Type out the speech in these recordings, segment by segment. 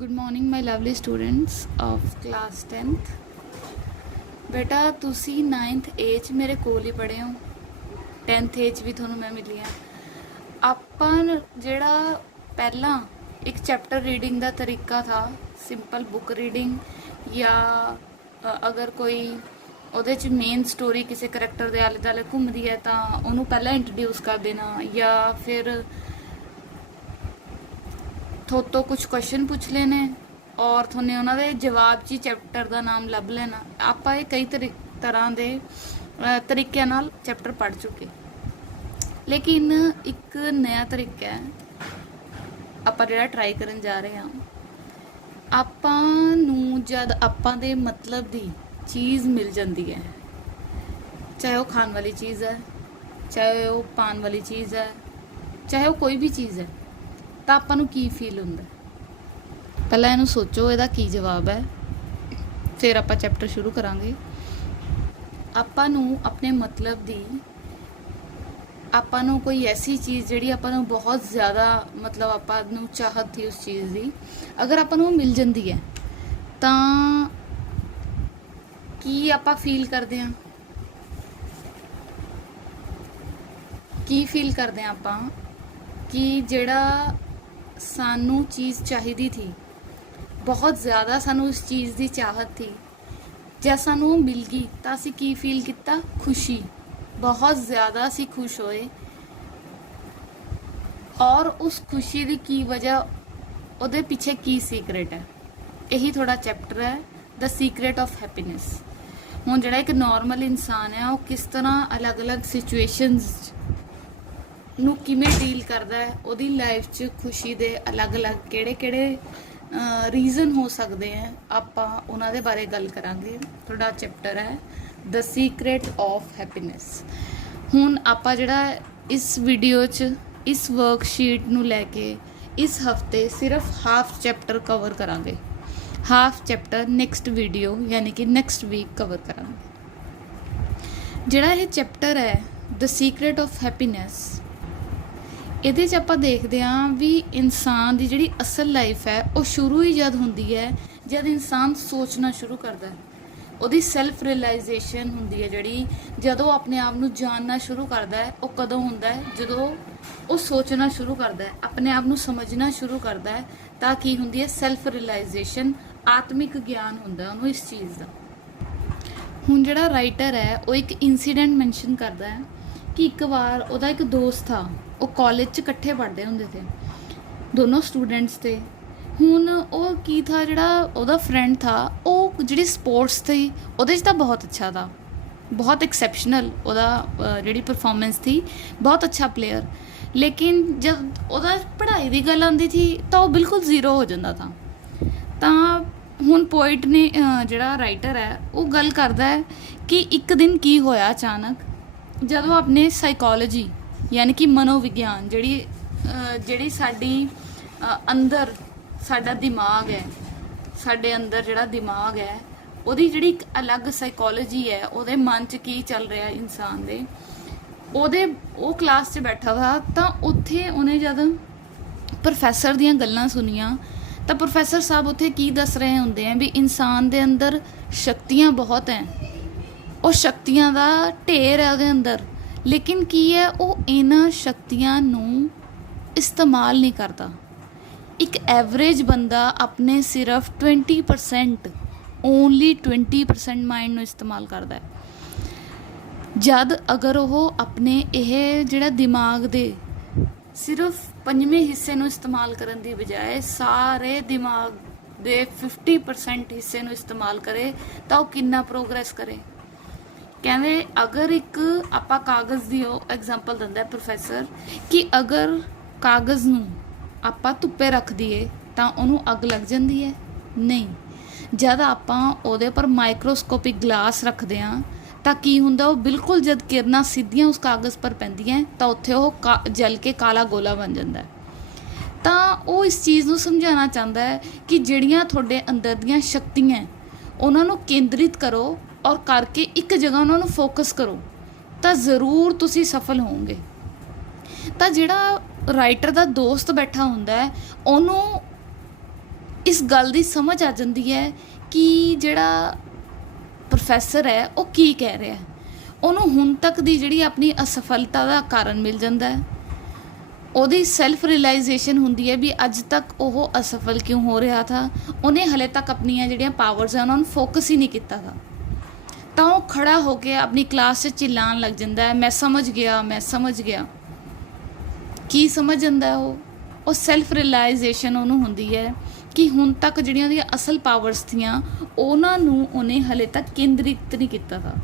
Good morning my lovely students of class 10th। बेटा तुसी 9th A च मेरे कोल ही पढ़े हो, 10th A च भी थोनों मैं मिली हाँ। अपन जेड़ा पहला एक चैप्टर रीडिंग का तरीका था, सिंपल बुक रीडिंग या अगर कोई ਉਹਦੇ 'ਚ मेन स्टोरी किसी करैक्टर के आले दुआले घूमती है तो उन्होंने पहला इंट्रोड्यूस कर देना या फिर थोतों कुछ क्वेश्चन पूछ लेने और थोने उन्होंने जवाब ची चैप्टर का नाम लभ लेना। आप कई तरह के तरीक़े नाल चैप्टर पढ़ चुके, लेकिन एक नया तरीका है आप जो ट्राई करन जा रहे हैं। आपां जद आपां दे मतलब दी चीज़ मिल जाती है, चाहे वो खाने वाली चीज़ है, चाहे वो पान वाली चीज़ है, चाहे वो कोई भी चीज़ है, तो आपां नूं की फील हुंदा है। पहला इहनूं सोचो इहदा की जवाब है, फिर आपां चैप्टर शुरू करांगे। आपां नूं अपने मतलब दी आपां नूं कोई ऐसी चीज़ जिहड़ी आपां नूं बहुत ज़्यादा मतलब आपां नूं चाहत थी उस चीज़ दी, अगर आपां नूं मिल जाती है तां की आपां फील करते हैं, की फील करते हैं आपां कि जिहड़ा सानू चीज़ चाहिदी थी, बहुत ज़्यादा सानू उस चीज़ की चाहत थी, जब सानू मिल गई तो असी की फील किया, खुशी, बहुत ज़्यादा असी खुश होए। और उस खुशी की की वजह, उहदे पीछे की सीक्रेट है, यही थोड़ा चैप्टर है द सीक्रेट ऑफ हैप्पीनैस। हुण जिहड़ा एक नॉर्मल इंसान है वो किस तरह अलग अलग सिचुएशनस नूं किवें डील करदा है, उहदी लाइफ च खुशी दे अलग अलग किहड़े रीज़न हो सकते हैं, आपां उन्हां दे बारे गल करांगे। थोड़ा चैप्टर है द सीक्रेट ऑफ हैप्पीनैस। हुण आपां जिहड़ा इस वीडियो च इस वर्कशीट नूं लैके इस हफ्ते सिर्फ हाफ चैप्टर कवर करांगे, हाफ चैप्टर नैक्सट वीडियो यानी कि नैक्सट वीक कवर करांगे। जिहड़ा ये चैप्टर है द सीक्रेट ऑफ हैप्पीनैस, ਇਹਦੇ 'ਚ ਆਪਾਂ ਦੇਖਦੇ ਹਾਂ ਵੀ ਇਨਸਾਨ ਦੀ ਜਿਹੜੀ ਅਸਲ ਲਾਈਫ ਹੈ ਉਹ ਸ਼ੁਰੂ ਹੀ ਜਦ ਹੁੰਦੀ ਹੈ ਜਦ ਇਨਸਾਨ ਸੋਚਣਾ ਸ਼ੁਰੂ ਕਰਦਾ ਹੈ। ਉਹਦੀ ਸੈਲਫ ਰਿਅਲਾਈਜੇਸ਼ਨ ਹੁੰਦੀ ਹੈ ਜਿਹੜੀ ਜਦੋਂ ਆਪਣੇ ਆਪ ਨੂੰ ਜਾਣਨਾ ਸ਼ੁਰੂ ਕਰਦਾ ਹੈ। ਉਹ ਕਦੋਂ ਹੁੰਦਾ ਹੈ? ਜਦੋਂ ਉਹ ਸੋਚਣਾ ਸ਼ੁਰੂ ਕਰਦਾ ਹੈ, ਆਪਣੇ ਆਪ ਨੂੰ ਸਮਝਣਾ ਸ਼ੁਰੂ ਕਰਦਾ ਹੈ, ਤਾਂ ਕੀ ਹੁੰਦੀ ਹੈ? ਸੈਲਫ ਰਿਅਲਾਈਜੇਸ਼ਨ, ਆਤਮਿਕ ਗਿਆਨ ਹੁੰਦਾ ਉਹਨੂੰ ਇਸ ਚੀਜ਼ ਦਾ। ਹੁਣ ਜਿਹੜਾ ਰਾਈਟਰ ਹੈ ਉਹ ਇੱਕ ਇਨਸੀਡੈਂਟ ਮੈਂਸ਼ਨ ਕਰਦਾ ਹੈ कि एक बार ਉਹਦਾ एक दोस्त था, वो कॉलेज च इकट्ठे पढ़ते होंदे थे, दोनों स्टूडेंट्स थे। हुण वो की था जिहड़ा ਉਹਦਾ फ्रेंड था, वो जिहड़ी स्पोर्ट्स थी ਉਹਦੇ 'ਚ ਤਾਂ बहुत अच्छा था, बहुत एक्सैप्शनल ਉਹਦਾ ਜਿਹੜੀ परफॉर्मेंस थी, बहुत अच्छा प्लेयर। लेकिन जब ਉਹਦਾ पढ़ाई की गल आती थी तो वो बिल्कुल जीरो हो जाता था। तो हुण पोइट ने जिहड़ा राइटर है वो गल करदा है कि एक दिन की होया अचानक जब वो अपने साइकोलॉजी यानी कि मनोविज्ञान ਜਿਹੜੀ ਸਾਡੀ अंदर साडा दिमाग है, साडे अंदर जिहड़ा दिमाग है ਉਹਦੀ ਜਿਹੜੀ ਇੱਕ अलग साइकोलॉजी है, ਉਹਦੇ मन च की चल रहा इंसान दे, ਉਹਦੇ ਉਹ क्लास 'ਚ बैठा था। तो उत्थे उन्हें जद प्रोफैसर दियां गल्लां सुनियां तो प्रोफैसर साहब उत्थे की दस रहे होंदे हैं भी इंसान दे अंदर शक्तियां बहुत हैं, ਉਹ ਸ਼ਕਤੀਆਂ ਦਾ ਢੇਰ ਹੈ ਉਹਦੇ ਅੰਦਰ, ਲੇਕਿਨ ਕੀ ਹੈ ਉਹ ਇਹਨਾਂ ਸ਼ਕਤੀਆਂ ਨੂੰ ਇਸਤੇਮਾਲ ਨਹੀਂ ਕਰਦਾ। ਇੱਕ ਐਵਰੇਜ ਬੰਦਾ ਆਪਣੇ ਸਿਰਫ 20% ਓਨਲੀ 20% ਮਾਈਂਡ ਨੂੰ ਇਸਤੇਮਾਲ ਕਰਦਾ ਹੈ, ਜਦ ਅਗਰ ਉਹ ਆਪਣੇ ਇਹ ਜਿਹੜਾ ਦਿਮਾਗ ਦੇ ਸਿਰਫ 5ਵੇਂ ਹਿੱਸੇ ਨੂੰ ਇਸਤੇਮਾਲ ਕਰਨ ਦੀ ਬਜਾਏ ਸਾਰੇ ਦਿਮਾਗ ਦੇ 50% ਹਿੱਸੇ ਨੂੰ ਇਸਤੇਮਾਲ ਕਰੇ ਤਾਂ ਉਹ ਕਿੰਨਾ ਪ੍ਰੋਗਰੈਸ ਕਰੇ। ਕਹਿੰਦੇ अगर एक ਆਪਾਂ ਕਾਗਜ਼ ਦੀ ਉਹ ਐਗਜ਼ਾਮਪਲ ਦਿੰਦਾ ਪ੍ਰੋਫੈਸਰ ਕਿ ਅਗਰ ਕਾਗਜ਼ ਨੂੰ ਆਪਾਂ ਧੁੱਪੇ ਰੱਖ ਦਈਏ ਤਾਂ ਉਹਨੂੰ ਅੱਗ ਲੱਗ ਜਾਂਦੀ ਹੈ? ਨਹੀਂ। ਜਦ ਆਪਾਂ ਉਹਦੇ ਪਰ ਮਾਈਕਰੋਸਕੋਪਿਕ ਗਲਾਸ ਰੱਖਦੇ ਹਾਂ ਤਾਂ ਕੀ ਹੁੰਦਾ? ਉਹ ਬਿਲਕੁਲ ਜਦ ਕਿਰਨਾਂ ਸਿੱਧੀਆਂ ਉਸ ਕਾਗਜ਼ ਪਰ ਪੈਂਦੀਆਂ ਤਾਂ ਉੱਥੇ ਉਹ ਜਲ ਕੇ ਕਾਲਾ ਗੋਲਾ ਬਣ ਜਾਂਦਾ। ਤਾਂ ਉਹ ਇਸ ਚੀਜ਼ ਨੂੰ ਸਮਝਾਉਣਾ ਚਾਹੁੰਦਾ ਹੈ ਕਿ ਜਿਹੜੀਆਂ ਤੁਹਾਡੇ ਅੰਦਰ ਦੀਆਂ ਸ਼ਕਤੀਆਂ ਉਹਨਾਂ ਨੂੰ ਕੇਂਦਰਿਤ ਕਰੋ और करके एक जगह उन्होंने फोकस करो तो जरूर तुसी सफल होंगे। तो जिहड़ा राइटर का दोस्त बैठा हुंदा है उन्होंने इस गल की समझ आ जाती है कि जिहड़ा प्रोफैसर है वो की कह रहा है। उन्होंने हुण तक की जिहड़ी अपनी असफलता का कारण मिल जाता है, ਉਹਦੀ ਸੈਲਫ ਰਿਅਲਾਈਜੇਸ਼ਨ ਹੁੰਦੀ ਹੈ ਵੀ ਅੱਜ ਤੱਕ ਉਹ ਅਸਫਲ ਕਿਉਂ ਹੋ ਰਿਹਾ ਥਾ। ਉਹਨੇ ਹਲੇ ਤੱਕ ਆਪਣੀਆਂ ਜਿਹੜੀਆਂ ਪਾਵਰਸ ਆ ਉਹਨਾਂ ਨੂੰ ਫੋਕਸ ਹੀ ਨਹੀਂ ਕੀਤਾ ਤਾ। ਤਾਂ ਉਹ ਖੜਾ ਹੋ ਕੇ ਆਪਣੀ ਕਲਾਸ 'ਚ ਚਿਲਾਉਣ ਲੱਗ ਜਾਂਦਾ ਹੈ, ਮੈਂ ਸਮਝ ਗਿਆ, ਮੈਂ ਸਮਝ ਗਿਆ। ਕੀ ਸਮਝ ਜਾਂਦਾ ਉਹ ਸੈਲਫ ਰਿਅਲਾਈਜੇਸ਼ਨ ਉਹਨੂੰ ਹੁੰਦੀ ਹੈ ਕਿ ਹੁਣ ਤੱਕ ਜਿਹੜੀਆਂ ਉਹਦੀਆਂ ਅਸਲ ਪਾਵਰਸ ਥੀਆਂ ਉਹਨਾਂ ਨੂੰ ਉਹਨੇ ਹਲੇ ਤੱਕ ਕੇਂਦਰਿਤ ਨਹੀਂ ਕੀਤਾ ਤਾ।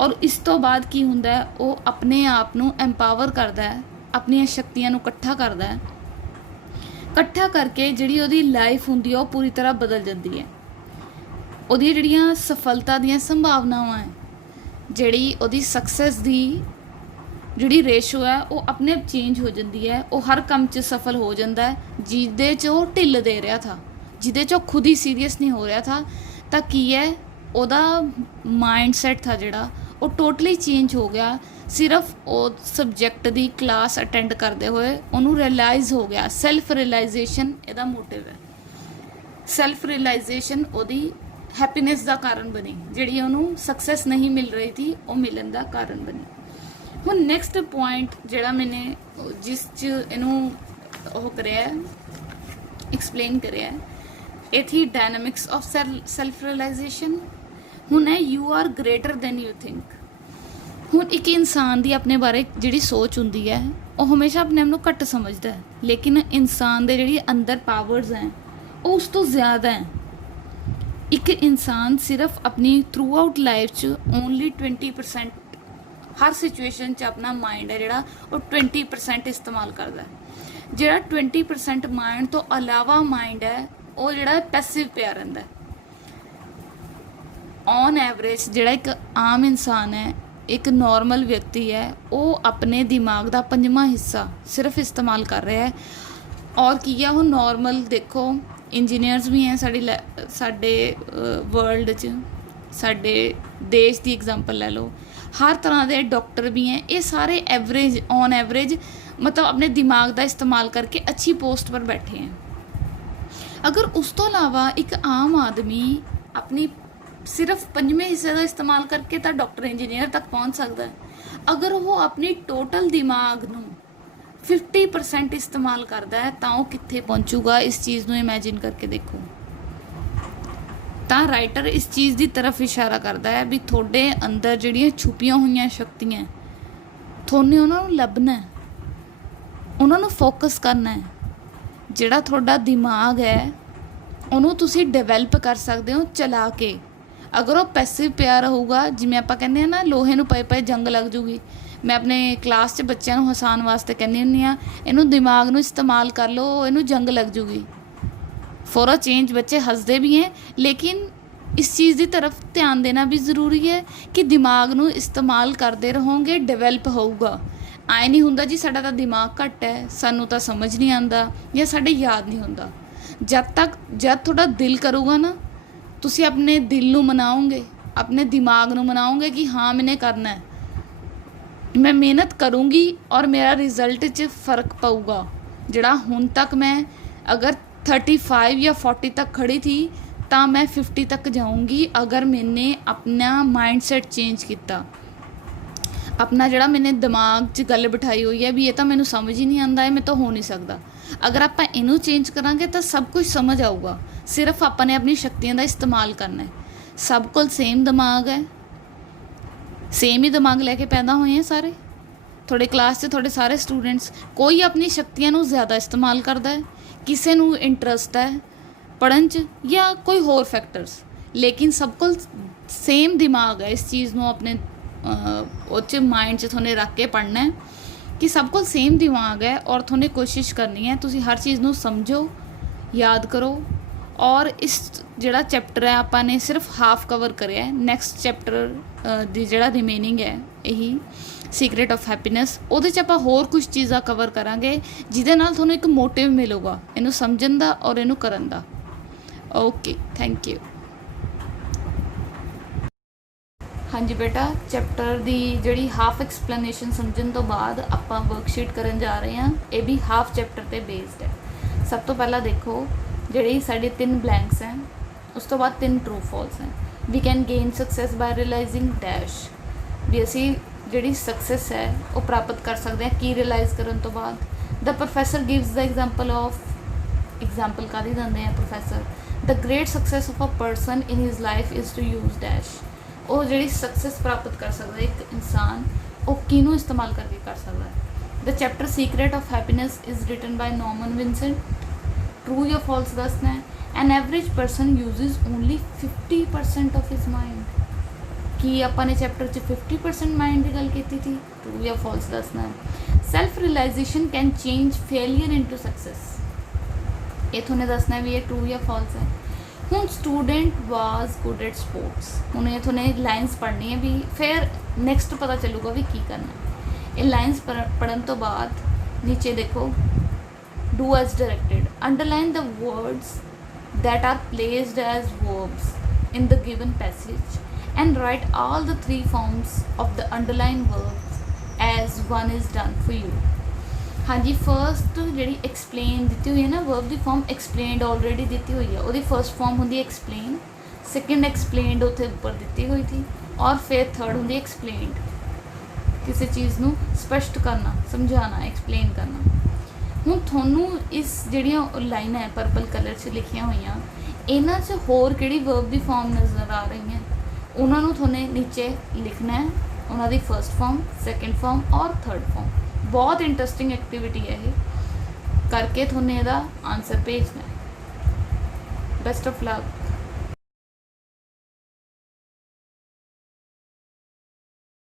ਔਰ ਇਸ ਤੋਂ ਬਾਅਦ ਕੀ ਹੁੰਦਾ ਹੈ, ਉਹ ਆਪਣੇ ਆਪ ਨੂੰ ਐਮਪਾਵਰ ਕਰਦਾ ਹੈ, ਆਪਣੀਆਂ ਸ਼ਕਤੀਆਂ ਨੂੰ ਇਕੱਠਾ ਕਰਦਾ ਹੈ। ਇਕੱਠਾ ਕਰਕੇ ਜਿਹੜੀ ਉਹਦੀ ਲਾਈਫ ਹੁੰਦੀ ਹੈ ਉਹ ਪੂਰੀ ਤਰ੍ਹਾਂ ਬਦਲ ਜਾਂਦੀ ਹੈ। ਉਹਦੀਆਂ ਜਿਹੜੀਆਂ ਸਫਲਤਾ ਦੀਆਂ ਸੰਭਾਵਨਾਵਾਂ ਹੈ, ਜਿਹੜੀ ਉਹਦੀ ਸਕਸੈਸ ਦੀ ਜਿਹੜੀ ਰੇਸ਼ੋ ਹੈ ਉਹ ਆਪਣੇ ਆਪ ਚੇਂਜ ਹੋ ਜਾਂਦੀ ਹੈ। ਉਹ ਹਰ ਕੰਮ 'ਚ ਸਫਲ ਹੋ ਜਾਂਦਾ ਹੈ ਜਿਹਦੇ 'ਚ ਉਹ ਢਿੱਲ ਦੇ ਰਿਹਾ ਥਾ, ਜਿਹਦੇ 'ਚ ਉਹ ਖੁਦ ਹੀ ਸੀਰੀਅਸ ਨਹੀਂ ਹੋ ਰਿਹਾ ਥਾ। ਤਾਂ ਕੀ ਹੈ, ਉਹਦਾ ਮਾइंड ਸੈਟ ਥਾ ਜਿਹੜਾ ਉਹ ਟੋਟਲੀ ਚੇਂਜ ਹੋ ਗਿਆ। ਸਿਰਫ ਉਹ ਸਬਜੈਕਟ ਦੀ ਕਲਾਸ ਅਟੈਂਡ ਕਰਦੇ ਹੋਏ ਉਹਨੂੰ ਰਿਅਲਾਈਜ਼ ਹੋ ਗਿਆ। ਸੈਲਫ ਰਿਅਲਾਈਜੇਸ਼ਨ ਇਹਦਾ ਮੋਟਿਵ ਹੈ। ਸੈਲਫ ਰਿਅਲਾਈਜੇਸ਼ਨ ਉਹਦੀ ਹੈਪੀਨੈਸ ਦਾ ਕਾਰਨ ਬਣੀ, ਜਿਹੜੀ ਉਹਨੂੰ ਸਕਸੈਸ ਨਹੀਂ ਮਿਲ ਰਹੀ ਸੀ ਉਹ ਮਿਲਣ ਦਾ ਕਾਰਨ ਬਣੀ। ਹੁਣ ਨੈਕਸਟ ਪੁਆਇੰਟ ਜਿਹੜਾ ਮੈਨੇ ਜਿਸ 'ਚ ਇਹਨੂੰ ਉਹ ਕਰਿਆ ਐਕਸਪਲੇਨ ਕਰਿਆ ਇਹ ਥੀ ਡਾਇਨਾਮਿਕਸ ਆਫ ਸੈਲਫ ਰਿਅਲਾਈਜੇਸ਼ਨ। ਹੁਣ ਹੈ you are greater then you think. ਹੁਣ ਇੱਕ ਇਨਸਾਨ ਦੀ ਆਪਣੇ ਬਾਰੇ ਜਿਹੜੀ ਸੋਚ ਹੁੰਦੀ ਹੈ ਉਹ ਹਮੇਸ਼ਾ ਆਪਣੇ ਆਪ ਨੂੰ ਘੱਟ ਸਮਝਦਾ ਹੈ, ਲੇਕਿਨ ਇਨਸਾਨ ਦੇ ਜਿਹੜੀ ਅੰਦਰ ਪਾਵਰਸ ਹੈ ਉਹ ਉਸ ਤੋਂ ਜ਼ਿਆਦਾ ਹੈ। ਇੱਕ ਇਨਸਾਨ ਸਿਰਫ ਆਪਣੀ ਥਰੂ ਆਊਟ ਲਾਈਫ 'ਚ ਓਨਲੀ 20% ਹਰ ਸਿਚੁਏਸ਼ਨ 'ਚ ਆਪਣਾ ਮਾइंड ਹੈ ਜਿਹੜਾ ਉਹ 20% ਇਸਤੇਮਾਲ ਕਰਦਾ ਹੈ। ਜਿਹੜਾ 20% ਮਾइंड ਤੋਂ ਇਲਾਵਾ ਮਾइंड ਹੈ ਉਹ ਜਿਹੜਾ ਪੈਸਿਵ ਪਿਆ ਰਹਿੰਦਾ। ਔਨ ਐਵਰੇਜ ਜਿਹੜਾ ਇੱਕ ਆਮ ਇਨਸਾਨ ਹੈ, ਇੱਕ ਨੋਰਮਲ ਵਿਅਕਤੀ ਹੈ, ਉਹ ਆਪਣੇ ਦਿਮਾਗ ਦਾ 5ਵਾਂ ਹਿੱਸਾ ਸਿਰਫ ਇਸਤੇਮਾਲ ਕਰ ਰਿਹਾ ਹੈ। ਔਰ ਕੀ ਹੈ ਉਹ ਨੋਰਮਲ ਦੇਖੋ ਇੰਜੀਨੀਅਰਸ ਵੀ ਹੈ ਸਾਡੇ ਵਰਲਡ 'ਚ, ਸਾਡੇ ਦੇਸ਼ ਦੀ ਐਗਜ਼ਾਮਪਲ ਲੈ ਲਓ, ਹਰ ਤਰ੍ਹਾਂ ਦੇ ਡਾਕਟਰ ਵੀ ਹੈ। ਇਹ ਸਾਰੇ ਐਵਰੇਜ ਔਨ ਐਵਰੇਜ मतलब अपने दिमाग का इस्तेमाल करके अच्छी पोस्ट पर बैठे हैं। अगर उस तो अलावा एक आम आदमी अपनी सिर्फ 5वें हिस्से का इस्तेमाल करके तो डॉक्टर इंजीनियर तक पहुँच सकता है। अगर वो अपनी टोटल दिमाग नूं 50% इस्तेमाल करता है तो वो कित्थे पहुँचूगा, इस चीज़ नूं इमेजिन करके देखो। तो राइटर इस चीज़ की तरफ इशारा करता है भी थोड़े अंदर जिहड़ियां छुपियां हुई शक्तियां थोने उन्होंने लभना है, उन्होंने फोकस करना है। जिहड़ा थोड़ा दिमाग है उन्होंने तुसी डिवेलप कर सकते हो चला के। अगर वो पैसिव पिया रहूगा, जिवें आपां कहंदे आ ना लोहे नूं पए पए जंग लग जूगी। मैं अपने क्लास 'च बच्चों नूं हसाउण वास्ते कहंदी हुंदी आ, इहनूं दिमाग नूं इस्तेमाल कर लो, इहनूं जंग लग जूगी। फॉर अ चेंज बच्चे हंसते भी हैं, लेकिन इस चीज़ की तरफ ध्यान देना भी ज़रूरी है कि दिमाग नूं इस्तेमाल करते रहोगे डिवेलप होऊगा। आए नहीं हुंदा जी साडा तां दिमाग घट है, सानू तां समझ नहीं आंदा या साडे याद नहीं हुंदा। जब थोड़ा दिल करूगा ना, तुसी अपने दिल नूं मनाओगे, अपने दिमाग नूं मनाओगे कि हाँ मैंने करना है, मैं मेहनत करूँगी और मेरा रिजल्ट च फ़र्क पऊगा। जिहड़ा हुण तक मैं अगर 35 या 40 तक खड़ी थी तो मैं 50 तक जाऊँगी अगर मैंने अपना माइंड सैट चेंज किया। अपना जिहड़ा मैंने दिमाग 'च गल बिठाई हुई है भी ये तो मैनू समझ ही नहीं आता, है मैं तो हो नहीं सकता। अगर आप इनू चेंज करांगे तो सब कुछ समझ आऊगा। सिर्फ आपने अपनी शक्तियों का इस्तेमाल करना है। सब को सेम दिमाग है, सेम ही दिमाग लैके पैदा हुए हैं सारे। थोड़े क्लास से थोड़े सारे स्टूडेंट्स, कोई अपनी शक्तियों को ज़्यादा इस्तेमाल करता है, किसी को इंटरस्ट है पढ़न च या कोई होर फैक्टर्स, लेकिन सब को सेम दिमाग है। इस चीज़ को अपने माइंड च थोने रख के पढ़ना है कि सब को सेम दिमाग है और थोने कोशिश करनी है तुसी हर चीज़ को समझो, याद करो। और इस जिहड़ा चैप्टर है आपाने सिर्फ हाफ कवर करिया है। नैक्सट चैप्टर दी जिहड़ा रिमेनिंग है यही सीक्रेट ऑफ हैप्पीनैस, उहदे च आपां होर कुछ चीज़ां कवर करांगे जिहदे नाल तुहानूं एक मोटिव मिलूगा इहनूं समझण दा और इहनूं करन दा। Okay, thank you. हाँ जी बेटा, चैप्टर दी जिहड़ी हाफ एक्सप्लेनेशन समझण तो बाद आपां वर्कशीट करन जा रहे हैं। ये भी हाफ चैप्टर ते बेस्ड है। सब तो पहला देखो ਜਿਹੜੀ ਸਾਡੇ 3 ਬਲੈਂਕਸ ਹੈ, ਉਸ ਤੋਂ ਬਾਅਦ 3 ਟਰੂ ਫਾਲਸ ਹੈ। We can gain success by realizing dash, ਵੀ ਅਸੀਂ ਜਿਹੜੀ ਸਕਸੈਸ ਹੈ ਉਹ ਪ੍ਰਾਪਤ ਕਰ ਸਕਦੇ ਹਾਂ ਕੀ ਰਿਅਲਾਈਜ਼ ਕਰਨ ਤੋਂ ਬਾਅਦ। The professor gives the example of, example ਕਾਹਦੀ ਦਿੰਦੇ ਆ professor, the great success of a person in his life is to use dash. ਉਹ ਜਿਹੜੀ ਸਕਸੈਸ ਪ੍ਰਾਪਤ ਕਰ ਸਕਦਾ ਇੱਕ ਇਨਸਾਨ, ਉਹ ਕਿਹਨੂੰ ਇਸਤੇਮਾਲ ਕਰਕੇ ਕਰ ਸਕਦਾ ਹੈ। The chapter secret of happiness is written by Norman Vincent. True ਜਾਂ ਫਾਲਸ ਦੱਸਣਾ ਹੈ। An average person uses only 50% of his mind. ਕੀ ਆਪਾਂ ਨੇ ਚੈਪਟਰ 'ਚ 50% ਮਾਈਂਡ ਦੀ ਗੱਲ ਕੀਤੀ ਸੀ। ਟਰੂ ਜਾਂ ਫਾਲਸ ਦੱਸਣਾ ਹੈ। Self realisation can change failure into success. ਇਹ ਤੁਹਾਨੂੰ ਦੱਸਣਾ ਵੀ ਇਹ ਟਰੂ ਜਾਂ ਫਾਲਸ ਹੈ। ਹੁਣ student was good at sports. ਹੁਣ ਇਹ ਤੁਹਾਨੂੰ ਲਾਈਨਸ ਪੜ੍ਹਨੀ ਹੈ ਵੀ ਫਿਰ ਨੈਕਸਟ ਪਤਾ ਚੱਲੂਗਾ ਵੀ ਕੀ ਕਰਨਾ। ਇਹ ਲਾਈਨਸ ਪੜ੍ਹਨ ਤੋਂ ਬਾਅਦ ਨੀਚੇ ਦੇਖੋ, do as directed, underline the words that are placed as verbs in the given passage and write all the 3 forms of the underlined verbs as one is done for you। हाँ जी, first ji explain the हुई है ना, verb की form एक्सप्लेनड already दी हुई है। वो first form होंगी explain, second एक्सप्लेनड उत्थे ऊपर दी हुई थी, और फिर थर्ड होंगी एक्सप्लेनड, किसी चीज़ नू स्पष्ट करना, समझाना, एक्सप्लेन करना। ਹੁਣ ਤੁਹਾਨੂੰ ਇਸ ਜਿਹੜੀਆਂ ਲਾਈਨ ਹੈ ਪਰਪਲ ਕਲਰ 'ਚ ਲਿਖੀਆਂ ਹੋਈਆਂ, ਇਹਨਾਂ 'ਚ ਹੋਰ ਕਿਹੜੀ ਵਰਬ ਦੀ ਫਾਰਮ ਨਜ਼ਰ ਆ ਰਹੀ ਹੈ, ਉਹਨਾਂ ਨੂੰ ਤੁਹਾਨੂੰ ਨੀਚੇ ਲਿਖਣਾ ਹੈ, ਉਹਨਾਂ ਦੀ ਫਰਸਟ ਫਾਰਮ, ਸੈਕੰਡ ਫਾਰਮ ਔਰ ਥਰਡ ਫਾਰਮ। ਬਹੁਤ ਇੰਟਰਸਟਿੰਗ ਐਕਟੀਵਿਟੀ ਹੈ ਇਹ, ਕਰਕੇ ਤੁਹਾਨੂੰ ਇਹਦਾ ਆਨਸਰ ਭੇਜਣਾ ਹੈ। Best of luck.